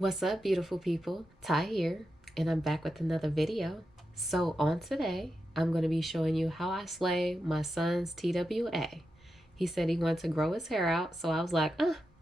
What's up, beautiful people? Ty here, and I'm back with another video. So on today, I'm going to be showing you how I slay my son's TWA. He said he wanted to grow his hair out, so I was like,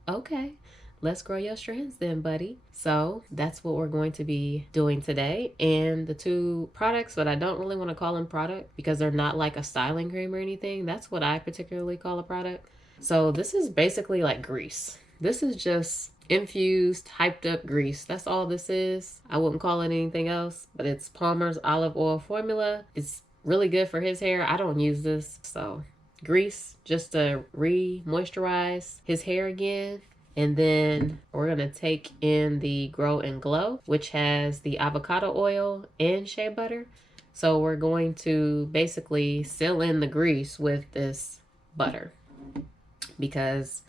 okay, let's grow your strands then, buddy. So that's what we're going to be doing today. And the two products, but I don't really want to call them product because they're not like a styling cream or anything. That's what I particularly call a product. So this is basically like grease. This is just infused, hyped up grease. That's all this is. I wouldn't call it anything else, but it's Palmer's olive oil formula. It's really good for his hair. I don't use this, so grease just to re-moisturize his hair again. And then we're going to take in the Grow and Glow, which has the avocado oil and shea butter. So we're going to basically seal in the grease with this butter because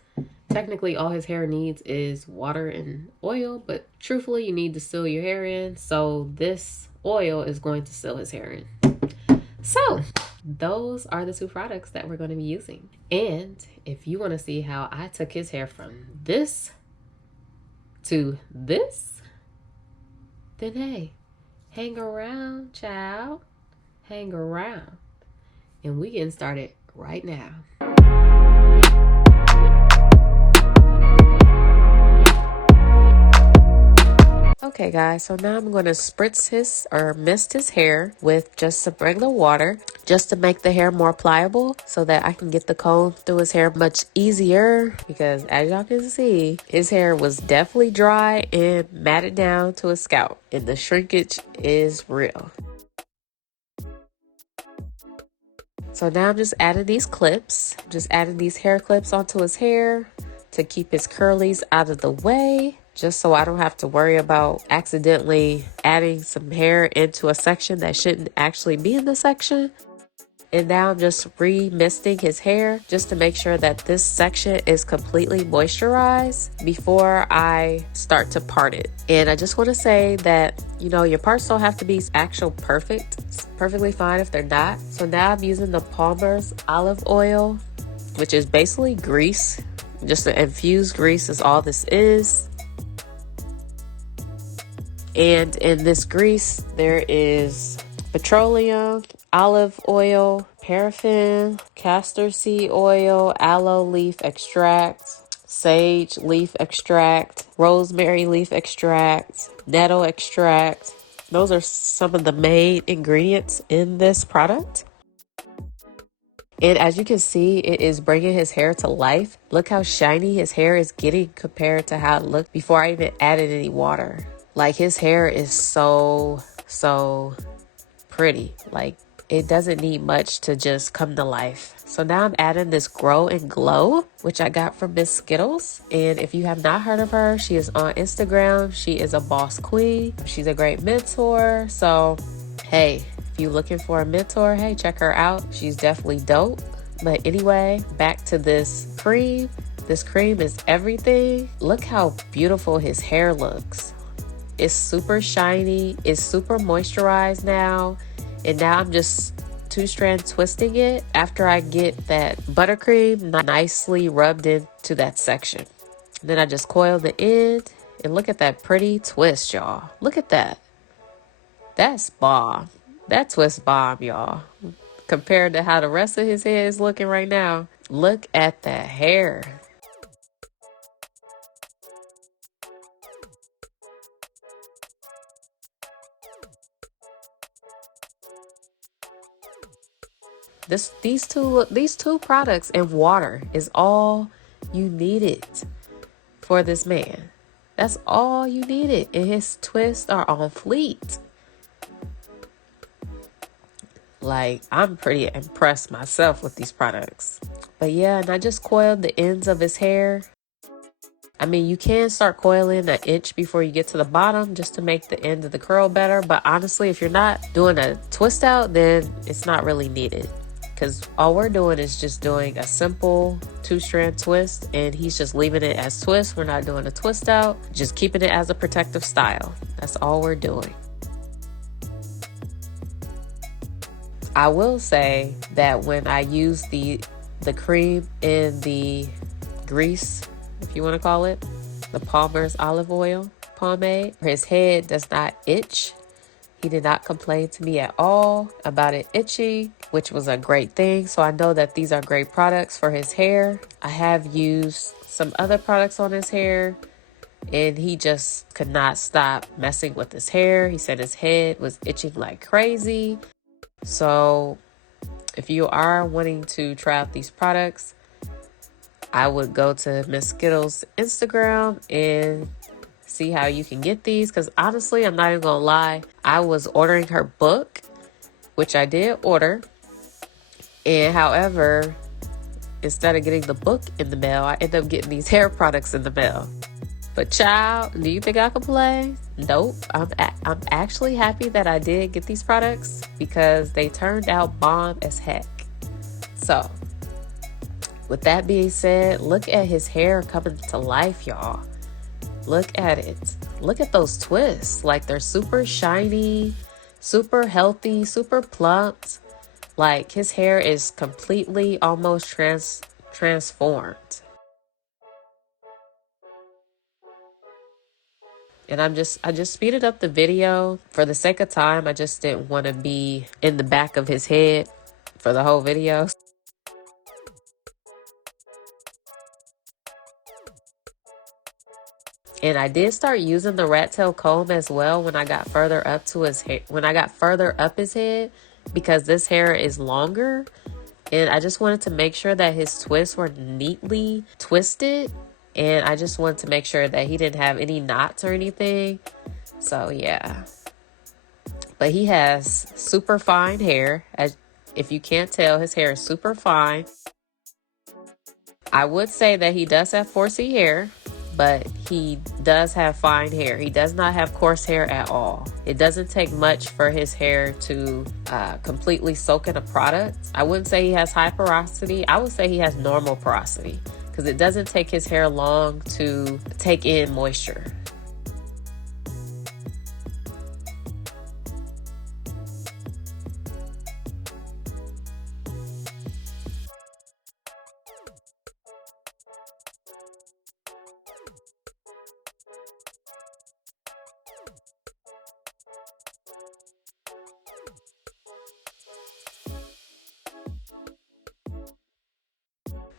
technically all his hair needs is water and oil, but truthfully you need to seal your hair in, so this oil is going to seal his hair in. So those are the two products that we're going to be using. And if you want to see how I took his hair from this to this, then hey, hang around, child. Hang around. And we getting started right now. Okay guys, so now I'm going to spritz mist his hair with just some regular water just to make the hair more pliable so that I can get the comb through his hair much easier, because as y'all can see, his hair was definitely dry and matted down to his scalp and the shrinkage is real. So now I'm just adding these clips, just adding these hair clips onto his hair to keep his curlies out of the way, just so I don't have to worry about accidentally adding some hair into a section that shouldn't actually be in the section. And now I'm just re-misting his hair just to make sure that this section is completely moisturized before I start to part it. And I just want to say that, you know, your parts don't have to be actual perfect. It's perfectly fine if they're not. So now I'm using the Palmer's olive oil, which is basically grease. Just an infused grease is all this is. And in this grease, there is petroleum, olive oil, paraffin, castor seed oil, aloe leaf extract, sage leaf extract, rosemary leaf extract, nettle extract. Those are some of the main ingredients in this product. And as you can see, it is bringing his hair to life. Look how shiny his hair is getting compared to how it looked before I even added any water. Like, his hair is so pretty. Like, it doesn't need much to just come to life. So now I'm adding this Grow and Glow, which I got from Mz Skittlez. And if you have not heard of her, she is on Instagram. She is a boss queen. She's a great mentor. So, hey, if you're looking for a mentor, hey, check her out. She's definitely dope. But anyway, back to this cream. This cream is everything. Look how beautiful his hair looks. It's super shiny. It's super moisturized now. And now I'm just two-strand twisting it after I get that buttercream nicely rubbed into that section. And then I just coil the end. And look at that pretty twist, y'all. Look at that. That's bomb. That twist bomb, y'all. Compared to how the rest of his head is looking right now. Look at that hair. These two products and water is all you needed for this man. That's all you needed, and his twists are on fleek. Like, I'm pretty impressed myself with these products. But yeah, and I just coiled the ends of his hair. I mean, you can start coiling an inch before you get to the bottom just to make the end of the curl better. But honestly, if you're not doing a twist out, then it's not really needed. Because all we're doing is just doing a simple two-strand twist, and he's just leaving it as twist. We're not doing a twist out, just keeping it as a protective style. That's all we're doing. I will say that when I use the cream and the grease, if you want to call it, the Palmer's olive oil, pomade. His head does not itch. He did not complain to me at all about it itching, which was a great thing. So I know that these are great products for his hair. I have used some other products on his hair, and he just could not stop messing with his hair. He said his head was itching like crazy. So if you are wanting to try out these products, I would go to Mz Skittlez Instagram and see how you can get these. Because honestly, I'm not even gonna lie, I was ordering her book, which I did order, and however, instead of getting the book in the mail, I ended up getting these hair products in the mail. But child, do you think I could play? Nope. I'm actually happy that I did get these products because they turned out bomb as heck. So with that being said, look at his hair coming to life, y'all. Look at it. Look at those twists. Like, they're super shiny, super healthy, super plumped. Like, his hair is completely almost transformed. And I just speeded up the video for the sake of time. I just didn't want to be in the back of his head for the whole video. And I did start using the rat tail comb as well when I got further up to his hair, when I got further up his head, because this hair is longer. And I just wanted to make sure that his twists were neatly twisted. And I just wanted to make sure that he didn't have any knots or anything. So yeah. But he has super fine hair. As if you can't tell, his hair is super fine. I would say that he does have 4C hair, but he does have fine hair. He does not have coarse hair at all. It doesn't take much for his hair to completely soak in a product. I wouldn't say he has high porosity. I would say he has normal porosity, because it doesn't take his hair long to take in moisture.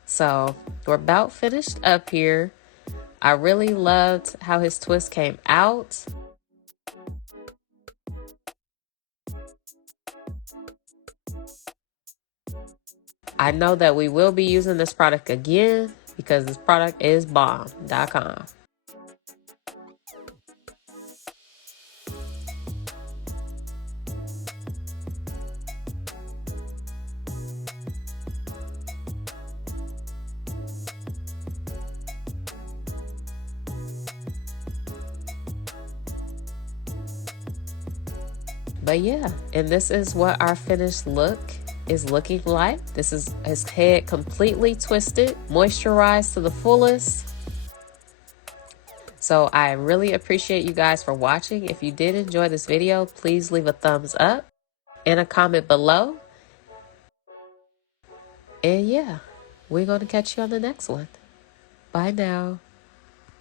So we're about finished up here. I really loved how his twist came out. I know that we will be using this product again because this product is balm.com. But yeah, and this is what our finished look is looking like. This is his head completely twisted, moisturized to the fullest. So I really appreciate you guys for watching. If you did enjoy this video, please leave a thumbs up and a comment below. And yeah, we're going to catch you on the next one. Bye now.